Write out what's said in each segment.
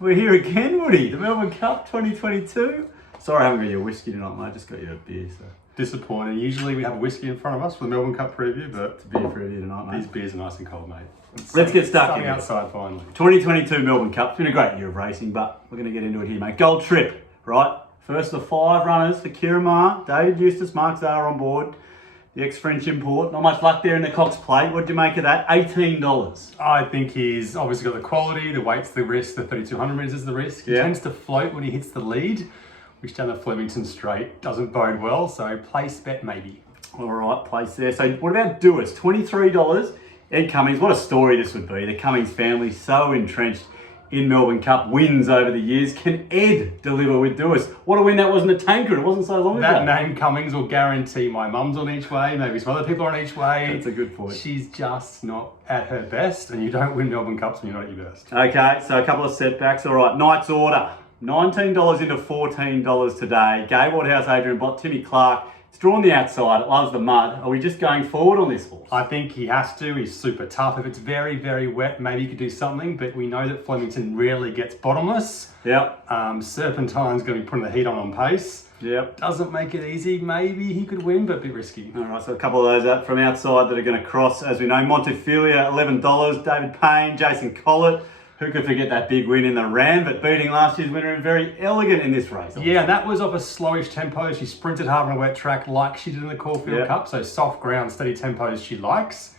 We're here again, Woody. The Melbourne Cup 2022. Sorry I haven't got you a whiskey tonight, mate. I just got you a beer, so. Disappointing. Usually we have a whiskey in front of us for the Melbourne Cup preview, but It's a beer preview tonight, mate. these beers are nice and cold, mate. Let's get stuck Starting in. outside finally. 2022 Melbourne Cup. It's been a great year of racing, but we're going to get into it here, mate. Gold Trip, right? First of the 5 runners for Kiramar. David Eustace, Mark Zahra on board. The ex-French import. Not much luck there in the Cox Plate. What do you make of that? $18. I think he's obviously got the quality, the weight's the risk, the 3,200 metres is the risk. He tends to float when he hits the lead, which down the Flemington Straight doesn't bode well, so place bet maybe. All right, place there. So what about Duis? $23. Ed Cummings, what a story this would be. The Cummings family so entrenched in Melbourne Cup wins over the years. Can Ed deliver with Duis? What a win that wasn't a tanker. It wasn't so long ago. That name Cummings will guarantee my mum's on each way, maybe some other people on each way. That's a good point. She's just not at her best, and you don't win Melbourne Cups when you're not at your best. Okay, so a couple of setbacks. All right, Knight's Order. $19 into $14 today. Gay Waterhouse, Adrian Bott, Timmy Clark. It's drawn the outside. It loves the mud. Are we just going forward on this horse? I think he has to. He's super tough. If it's very, very wet, maybe he could do something, but we know that Flemington rarely gets bottomless. Yep. Serpentine's going to be putting the heat on pace. Yep. Doesn't make it easy. Maybe he could win, but a bit risky. All right, so a couple of those up from outside that are going to cross. As we know, Montefilia, $11. David Payne, Jason Collett. Who could forget that big win in the Ram, but beating last year's winner and very elegant in this race. Yeah, that was off a slowish tempo. She sprinted hard on a wet track like she did in the Caulfield Cup, so soft ground, steady tempos she likes.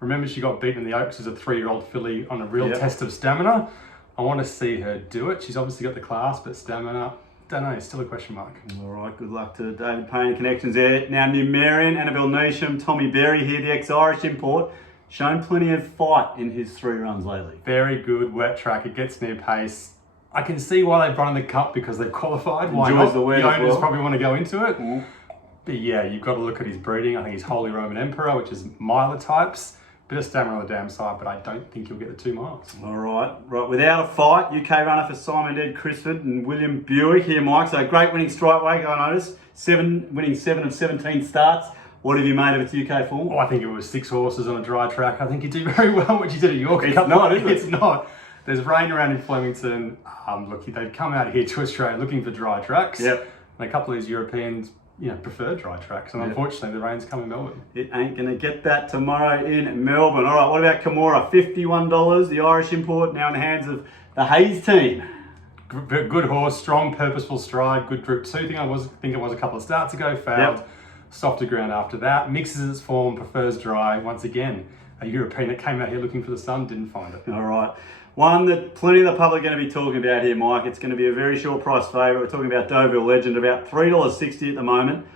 Remember, she got beaten in the Oaks as a 3-year-old filly on a real test of stamina. I want to see her do it. She's obviously got the class, but stamina, don't know, it's still a question mark. All right, good luck to David Payne connections there. Now, Numerian, Annabelle Neesham, Tommy Berry here, the ex-Irish import. Shown plenty of fight in his 3 runs lately. Very good wet track. It gets near pace. I can see why they've run in the Cup because they've qualified. Why Enjoys not? the wet The as owners well. probably want to go into it. Mm. But yeah, you've got to look at his breeding. I think he's Holy Roman Emperor, which is miler types. Bit of stamina on the damn side, but I don't think he'll get the 2 miles. All right. Without a fight, UK runner for Simon Ed Crisford and William Buick here, Mike. So great winning strike weight, I noticed. Winning 7 of 17 starts. What have you made of its UK form? Oh, I think it was 6 horses on a dry track. I think he'd do very well, which he did at York. It's not, is it? It's not. There's rain around in Flemington. Look, they've come out here to Australia looking for dry tracks. Yep. And a couple of these Europeans, prefer dry tracks. And unfortunately, the rain's come in Melbourne. It ain't going to get that tomorrow in Melbourne. All right, what about Camorra? $51, the Irish import, now in the hands of the Hayes team. Good horse, strong, purposeful stride, good Group 2 thing. think it was a couple of starts ago, failed. Yep. Softer ground after that, mixes its form, prefers dry. Once again, a European that came out here looking for the sun, didn't find it. All right. One that plenty of the public are going to be talking about here, Mike. It's going to be a very short price favourite. We're talking about Deauville Legend, about $3.60 at the moment.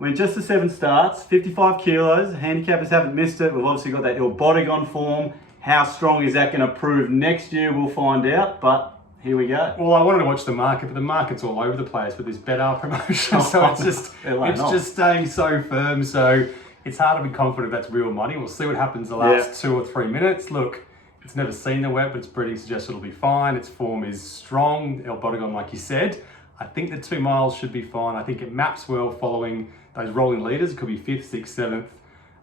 I mean, just the 7 starts, 55 kilos. Handicappers haven't missed it. We've obviously got that Il Bodegon form. How strong is that going to prove next year? We'll find out, but here we go. Well, I wanted to watch the market, but the market's all over the place with this better promotion. So it's just staying so firm. So it's hard to be confident that's real money. We'll see what happens the last 2 or 3 minutes. Look, it's never seen the wet, but its breeding suggests it'll be fine. Its form is strong. El Bodegon, like you said. I think the 2 miles should be fine. I think it maps well following those rolling leaders. It could be 5th, 6th, 7th.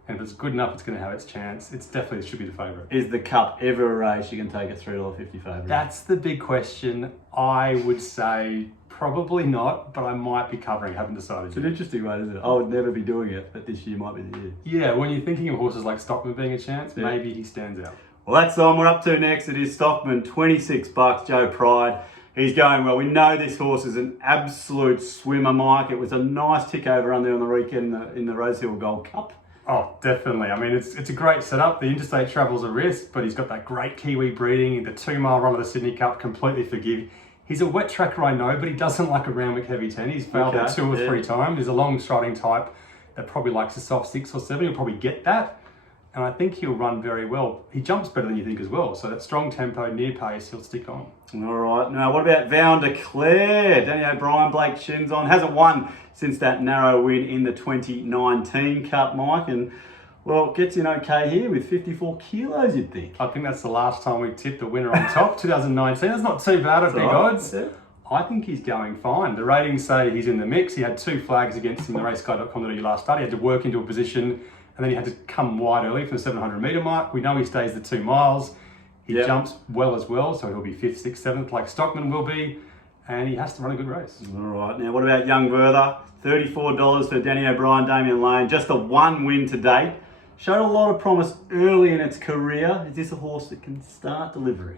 And if it's good enough, it's going to have its chance. It should be the favourite. Is the Cup ever a race you can take a $3.50 favourite? That's the big question. I would say probably not, but I might be covering. Haven't decided It's yet. an interesting one, isn't it? I would never be doing it, but this year might be the year. Yeah, when you're thinking of horses like Stockman being a chance, maybe he stands out. Well, that's the one we're up to next. It is Stockman, $26, Joe Pride. He's going well. We know this horse is an absolute swimmer, Mike. It was a nice tick over run there on the weekend in the Rosehill Gold Cup. Oh, definitely. I mean, it's a great setup. The interstate travel's a risk, but he's got that great Kiwi breeding. The 2-mile run of the Sydney Cup, completely forgive. He's a wet tracker, I know, but he doesn't like a Randwick heavy 10. He's failed it 2 or 3 times. He's a long striding type that probably likes a soft 6 or 7. He'll probably get that. And I think he'll run very well. He jumps better than you think as well. So that strong tempo, near pace, he'll stick on. All right. Now, what about Vow and Declare? Danny O'Brien, Blake Shin's on. Hasn't won since that narrow win in the 2019 Cup, Mike. And, well, gets in okay here with 54 kilos, you'd think. I think that's the last time we tipped the winner on top, 2019. That's not too bad at big odds. Yeah. I think he's going fine. The ratings say he's in the mix. He had 2 flags against him in the racesky.com.au last start. He had to work into a position and then he had to come wide early from the 700 metre mark. We know he stays the 2 miles. He jumps well as well, so he'll be 5th, 6th, 7th, like Stockman will be, and he has to run a good race. All right, now what about Young Werther? $34 for Danny O'Brien, Damien Lane. Just the one win to date. Showed a lot of promise early in its career. Is this a horse that can start delivering?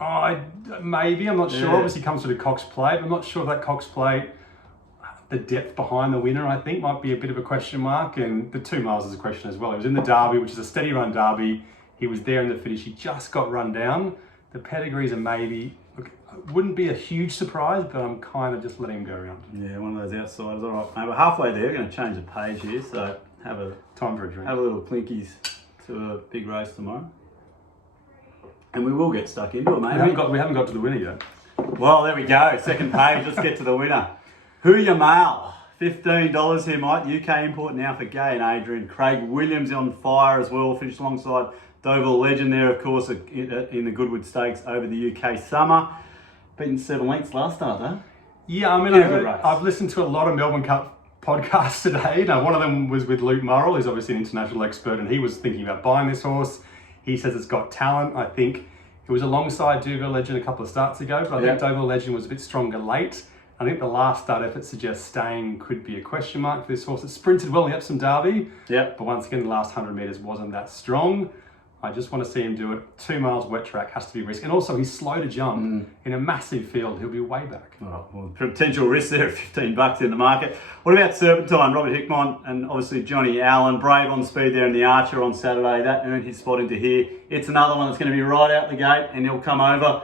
Maybe, I'm not sure. Obviously comes with a Cox plate. I'm not sure if that Cox plate, the depth behind the winner, I think, might be a bit of a question mark. And the 2 miles is a question as well. He was in the Derby, which is a steady run Derby. He was there in the finish. He just got run down. The pedigrees are maybe, look, wouldn't be a huge surprise, but I'm kind of just letting him go around. Yeah, one of those outsiders. All right, mate, we're halfway there. We're going to change the page here, so have a time for a drink. Have a little clinkies to a big race tomorrow. And we will get stuck into it, mate. We haven't got to the winner yet. Well, there we go. Second page. Let's get to the winner. Who Ya Mail? $15 here, Mike. UK import now for Gay and Adrian. Craig Williams on fire as well. Finished alongside Dover Legend there, of course, in the Goodwood Stakes over the UK summer. Beaten 7 lengths last start, though. Yeah, I mean, I've listened to a lot of Melbourne Cup podcasts today. Now, one of them was with Luke Murrell, who's obviously an international expert, and he was thinking about buying this horse. He says it's got talent. I think it was alongside Dover Legend a couple of starts ago, but I think Dover Legend was a bit stronger late. I think the last start effort suggests staying could be a question mark for this horse. It sprinted well in the Epsom Derby, but once again, the last 100 metres wasn't that strong. I just want to see him do it. 2 miles wet track has to be risk. And also, he's slow to jump in a massive field. He'll be way back. Oh, well, potential risk there at $15 in the market. What about Serpentine? Robert Hickmont and obviously Johnny Allen. Brave on speed there in the Archer on Saturday. That earned his spot into here. It's another one that's going to be right out the gate and he'll come over.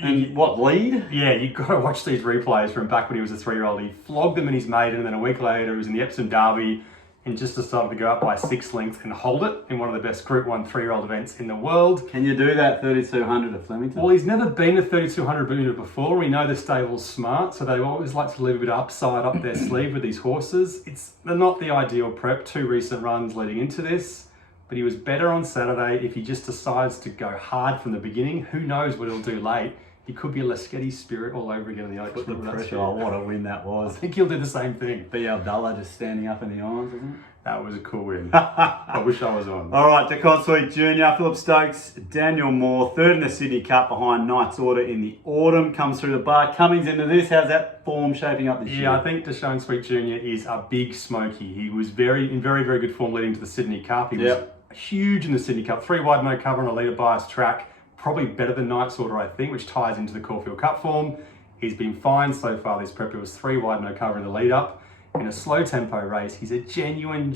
And lead? Yeah, you've got to watch these replays from back when he was a 3-year-old. He flogged them in his maiden, and then a week later he was in the Epsom Derby and just decided to go up by 6 lengths and hold it in one of the best Group 1 3-year-old events in the world. Can you do that 3,200 at Flemington? Well, he's never been a 3,200 unit before. We know the stable's smart, so they always like to leave a bit of upside up their sleeve with these horses. They're not the ideal prep. 2 recent runs leading into this, but he was better on Saturday. If he just decides to go hard from the beginning, who knows what he'll do late. He could be a Lescetti's Spirit all over again in the Oaks. Put the pressure. Oh, what a win that was. I think he'll do the same thing. B. Abdullah just standing up in the irons, isn't it? That was a cool win. I wish I was on. All right, DeCon Sweet Jr., Philip Stokes, Daniel Moore, 3rd in the Sydney Cup behind Knight's Order in the autumn. Comes through the bar. Cummings into this. How's that form shaping up this year? Yeah, I think DeCon Sweet Jr. is a big smoky. He was in very, very good form leading to the Sydney Cup. He was huge in the Sydney Cup. 3 wide, no cover on a leader bias track. Probably better than Knight's Order, I think, which ties into the Caulfield Cup form. He's been fine so far this prep. It was 3 wide, no cover in the lead up. In a slow tempo race, he's a genuine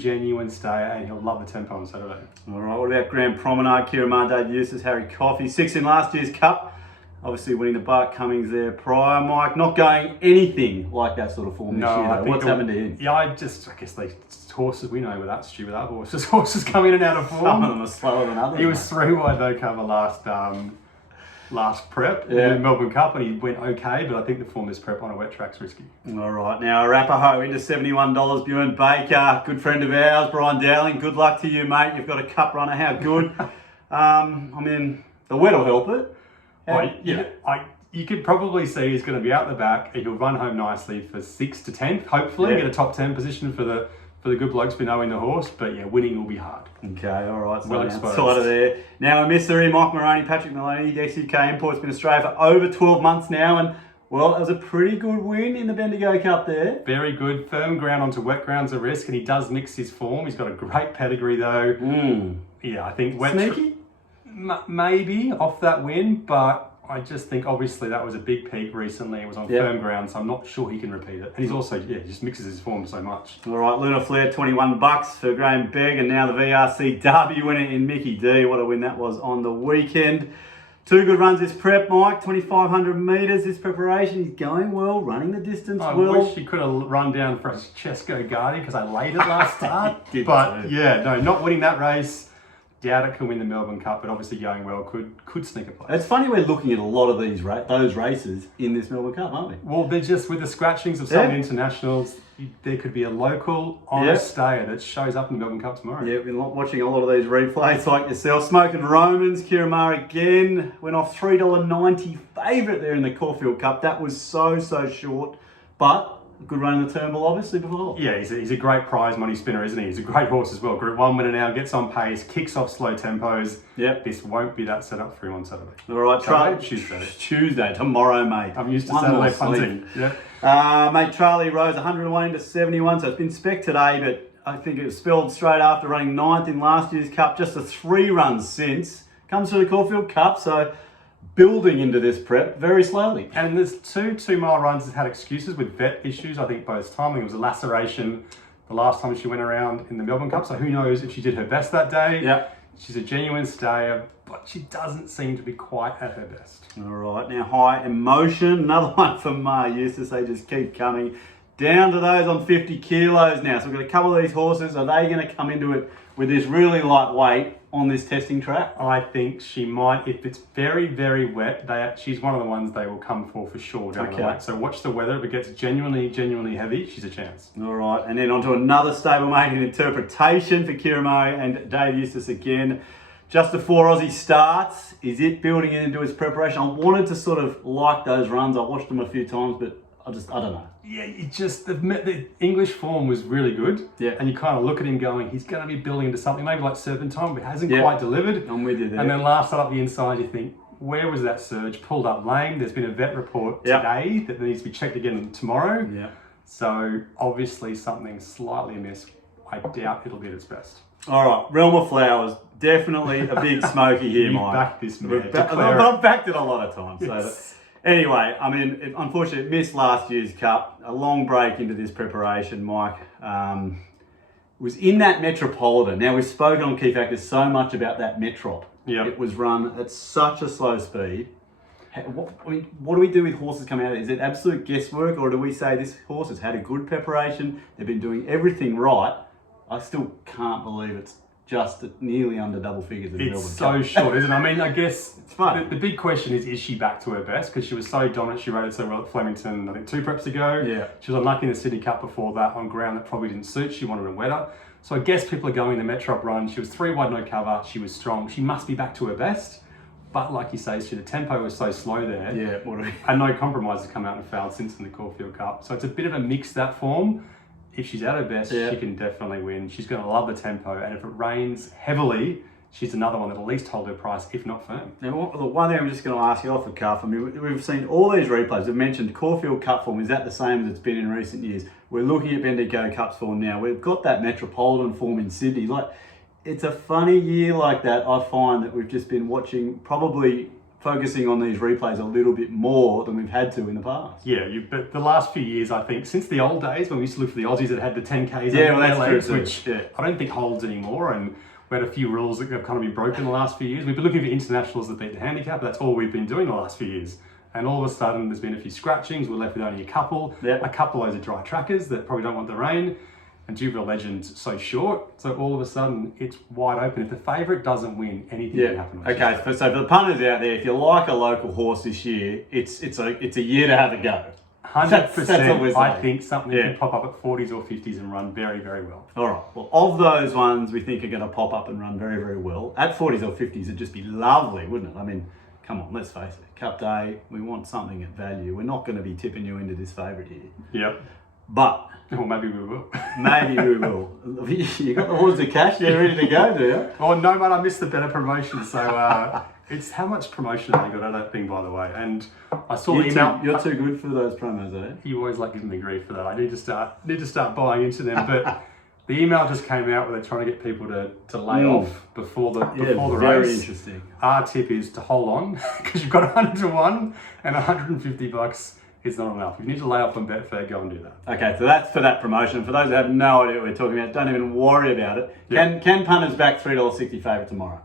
stayer, and he'll love the tempo on Saturday. All right, what about Grand Promenade? Kieran Dave Eustace, Harry Coffey, 6th in last year's Cup. Obviously winning the Bart Cummings there prior, Mike. Not going anything like that sort of form this year. What's happened to him? Yeah, I guess horses, we know with that stupid other horses. Horses come in and out of form. Some of them are slower than others. He was 3 wide no cover last prep in the Melbourne Cup, and he went okay, but I think the form this prep on a wet track's risky. All right, now Arapaho into $71. Bjorn Baker, good friend of ours. Brian Dowling, good luck to you, mate. You've got a Cup runner. How good? I mean, the wet will help it. You could probably see he's going to be out the back. He'll run home nicely for 6th to 10th, hopefully. Get a top 10 position for the good blokes we know in the horse, but winning will be hard. Okay, all right. So well exposed. Outside of there. Now a mystery, Mike Moroney, Patrick Maloney, the ex-UK import's been in Australia for over 12 months now, and well, it was a pretty good win in the Bendigo Cup there. Very good. Firm ground onto wet ground's a risk, and he does mix his form. He's got a great pedigree though. Yeah, I think sneaky? Maybe off that win, but I just think obviously that was a big peak recently. It was on firm ground, so I'm not sure he can repeat it. And he's also, he just mixes his form so much. All right, Lunar Flair, $21 for Graham Begg, and now the VRC Derby winner in Mickey D. What a win that was on the weekend. 2 good runs this prep, Mike. 2,500 metres this preparation. He's going well, running the distance well. I wish he could have run down Francesco Guardi because I laid it last start. But not winning that race. Doubt it can win the Melbourne Cup, but obviously going well could sneak a place. It's funny we're looking at a lot of those races in this Melbourne Cup, aren't we? Well, they're just with the scratchings of some of the internationals. There could be a local honest stayer that shows up in the Melbourne Cup tomorrow. Yeah, we're watching a lot of these replays like yourself. Smoking Romans, Kiramar again went off $3.90 favourite there in the Caulfield Cup. That was so short, but Good run in the Turnbull, obviously, before. Yeah, he's a great prize money spinner, isn't he? He's a great horse as well. Group 1 winner now, gets on pace, kicks off slow tempos. Yep. This won't be that setup for him on Saturday. All right, Tuesday, tomorrow, mate. I'm used to Saturday punting. Yep. Mate, Charlie rose 101 into 71, so it's been spec today, but I think it was spelled straight after running 9th in last year's Cup, just a 3 runs since. Comes through the Caulfield Cup, so building into this prep very slowly. And there's 2 mile runs that had excuses with vet issues. I think both timing, it was a laceration the last time she went around in the Melbourne Cup, so who knows if she did her best that day. Yeah. She's a genuine stayer, but she doesn't seem to be quite at her best. All right, now High Emotion, another one for Ma Eustace. They just keep coming down to those on 50 kilos now. So we've got a couple of these horses. Are they going to come into it with this really light weight on this testing track? I think she might. If it's very, very wet, she's one of the ones they will come for sure down the weight. So watch the weather. If it gets genuinely, genuinely heavy, she's a chance. All right, and then on to another stablemate in Interpretation for Kira Murray and Dave Eustace again. Just a 4 Aussie starts. Is it building into his preparation? I wanted to sort of like those runs. I watched them a few times, but I don't know. Yeah, it just, the English form was really good. Yeah. And you kind of look at him going, he's going to be building into something maybe like Serpentine, but hasn't quite delivered. I'm with you there. And then last up the inside, you think, where was that surge? Pulled up lame. There's been a vet report today that needs to be checked again tomorrow. Yeah. So obviously something slightly amiss. I doubt it'll be at its best. All right, Realm of Flowers, definitely a big smoky here, Mike. Back this man. I've backed it a lot of times. Yes. So anyway, I mean, unfortunately, it missed last year's Cup. A long break into this preparation, Mike. Was in that Metropolitan. Now, we've spoken on Key Factors so much about that Metrop. Yeah. It was run at such a slow speed. What do we do with horses coming out of it? Is it absolute guesswork, or do we say this horse has had a good preparation, they've been doing everything right? I still can't believe it's just nearly under double figures in the Melbourne Cup. It's so short, isn't it? I mean, I guess it's fun. The big question is she back to her best? Because she was so dominant, she rode it so well at Flemington, I think 2 preps ago. Yeah. She was unlucky in the Sydney Cup before that on ground that probably didn't suit. She wanted a wetter. So I guess people are going the Metrop run. She was 3 wide, no cover. She was strong. She must be back to her best. But like you say, the tempo was so slow there. Yeah, and no compromises come out and fouled since in the Caulfield Cup. So it's a bit of a mix, that form. If she's at her best, she can definitely win. She's going to love the tempo, and if it rains heavily, she's another one that'll at least hold her price, if not firm. Now, one thing I'm just going to ask you off the cuff. I mean, we've seen all these replays. We've mentioned Caulfield Cup form. Is that the same as it's been in recent years? We're looking at Bendigo Cup's form now. We've got that Metropolitan form in Sydney. Like, it's a funny year like that. I find that we've just been watching, probably focusing on these replays a little bit more than we've had to in the past. Yeah, but the last few years, I think, since the old days when we used to look for the Aussies that had the 10Ks legs, which I don't think holds anymore, and we had a few rules that have kind of been broken the last few years. We've been looking for internationals that beat the handicap, but that's all we've been doing the last few years. And all of a sudden, there's been a few scratchings. We're left with only a couple. Yep. A couple of those are dry trackers that probably don't want the rain. And Juvenile Legend's so short, so all of a sudden it's wide open. If the favourite doesn't win, anything can happen. Okay, so for the punters out there, if you like a local horse this year, it's a year to have a go. 100%. I think something can pop up at 40s or 50s and run very, very well. All right. Well, of those ones we think are going to pop up and run very, very well, at 40s or 50s, it'd just be lovely, wouldn't it? I mean, come on, let's face it. Cup day, we want something at value. We're not going to be tipping you into this favourite here. Yep. But... Well, maybe we will. Maybe we will. You got the hordes of cash there ready to go, do you? Oh, no, mate, I missed the better promotion. So it's how much promotion have they got out of that thing, by the way? And I saw the email. You're too good for those promos, eh? You always like giving me grief for that. I need to start buying into them. But the email just came out where they're trying to get people to lay off before the race. Very interesting. Our tip is to hold on because you've got 100 to 1 and $150 is not enough. If you need to lay off on Betfair, go and do that. Okay, so that's for that promotion. For those that have no idea what we're talking about, don't even worry about it. Yep. Can punters back $3.60 favourite tomorrow?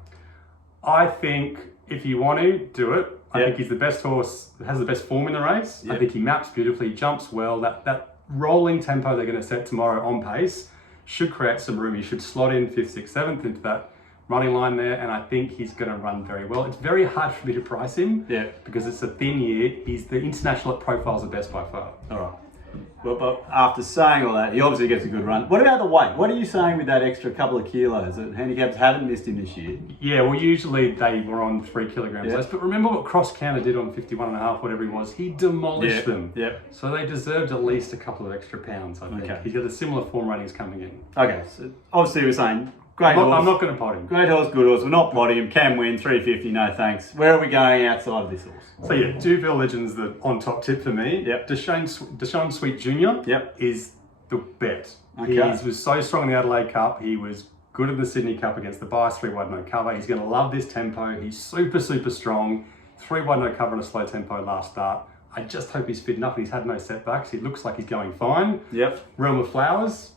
I think if you want to do it, I think he's the best horse, has the best form in the race. I think he maps beautifully, jumps well. That rolling tempo they're going to set tomorrow on pace should create some room. He should slot in 5th, 6th, 7th into that running line there, and I think he's going to run very well. It's very hard for me to price him because it's a thin year. He's the international at profiles the best by far. All right. But after saying all that, he obviously gets a good run. What about the weight? What are you saying with that extra couple of kilos that handicaps haven't missed him this year? Yeah, well, usually they were on 3 kilograms less. But remember what Cross Counter did on 51.5, whatever he was. He demolished them. Yep. So they deserved at least a couple of extra pounds, I think. Okay. He's got a similar form ratings coming in. Okay, so obviously we're saying great horse. I'm not going to pot him. Great horse, good horse. We're not potting him. Can win, 350, no thanks. Where are we going outside of this horse? So yeah, Deauville Legend's the on-top tip for me. Yep. Deshaun Sweet Jr. is the bet. Okay. He was so strong in the Adelaide Cup. He was good in the Sydney Cup against the bias 3 wide no cover. He's going to love this tempo. He's super, super strong. 3 wide no cover and a slow tempo last start. I just hope he's fit enough and he's had no setbacks. He looks like he's going fine. Yep. Realm of Flowers,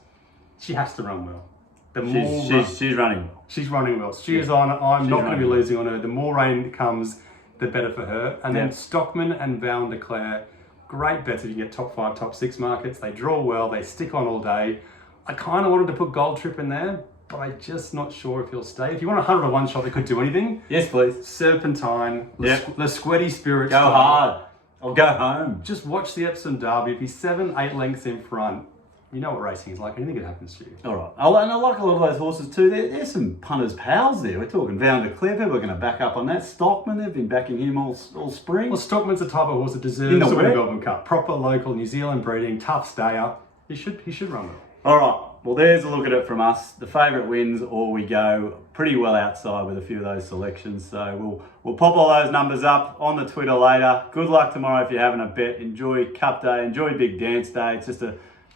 she has to run well. She's running well. She's running well. She's on. I'm not going to be losing on her. The more rain that comes, the better for her. And then Stockman and Val and Declare, great bets if you can get top 5, top 6 markets. They draw well. They stick on all day. I kind of wanted to put Gold Trip in there, but I'm just not sure if he'll stay. If you want a 100 to 1 shot that could do anything, yes, please. Serpentine, the Sweaty Spirit. Go hard. I'll go home. Just watch the Epsom Derby. If he's 7, 8 lengths in front, you know what racing is like. Anything that happens to you. All right. And I like a lot of those horses too. There's some punters' pals there. We're talking Val de Clear. People are going to back up on that. Stockman, they've been backing him all spring. Well, Stockman's the type of horse that deserves to win a Melbourne Cup. Proper local New Zealand breeding, tough stayer. He should run well. All right. Well, there's a look at it from us. The favourite wins, or we go pretty well outside with a few of those selections. So we'll pop all those numbers up on the Twitter later. Good luck tomorrow if you're having a bet. Enjoy Cup Day. Enjoy Big Dance Day.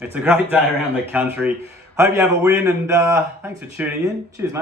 It's a great day around the country. Hope you have a win, and thanks for tuning in. Cheers, mate.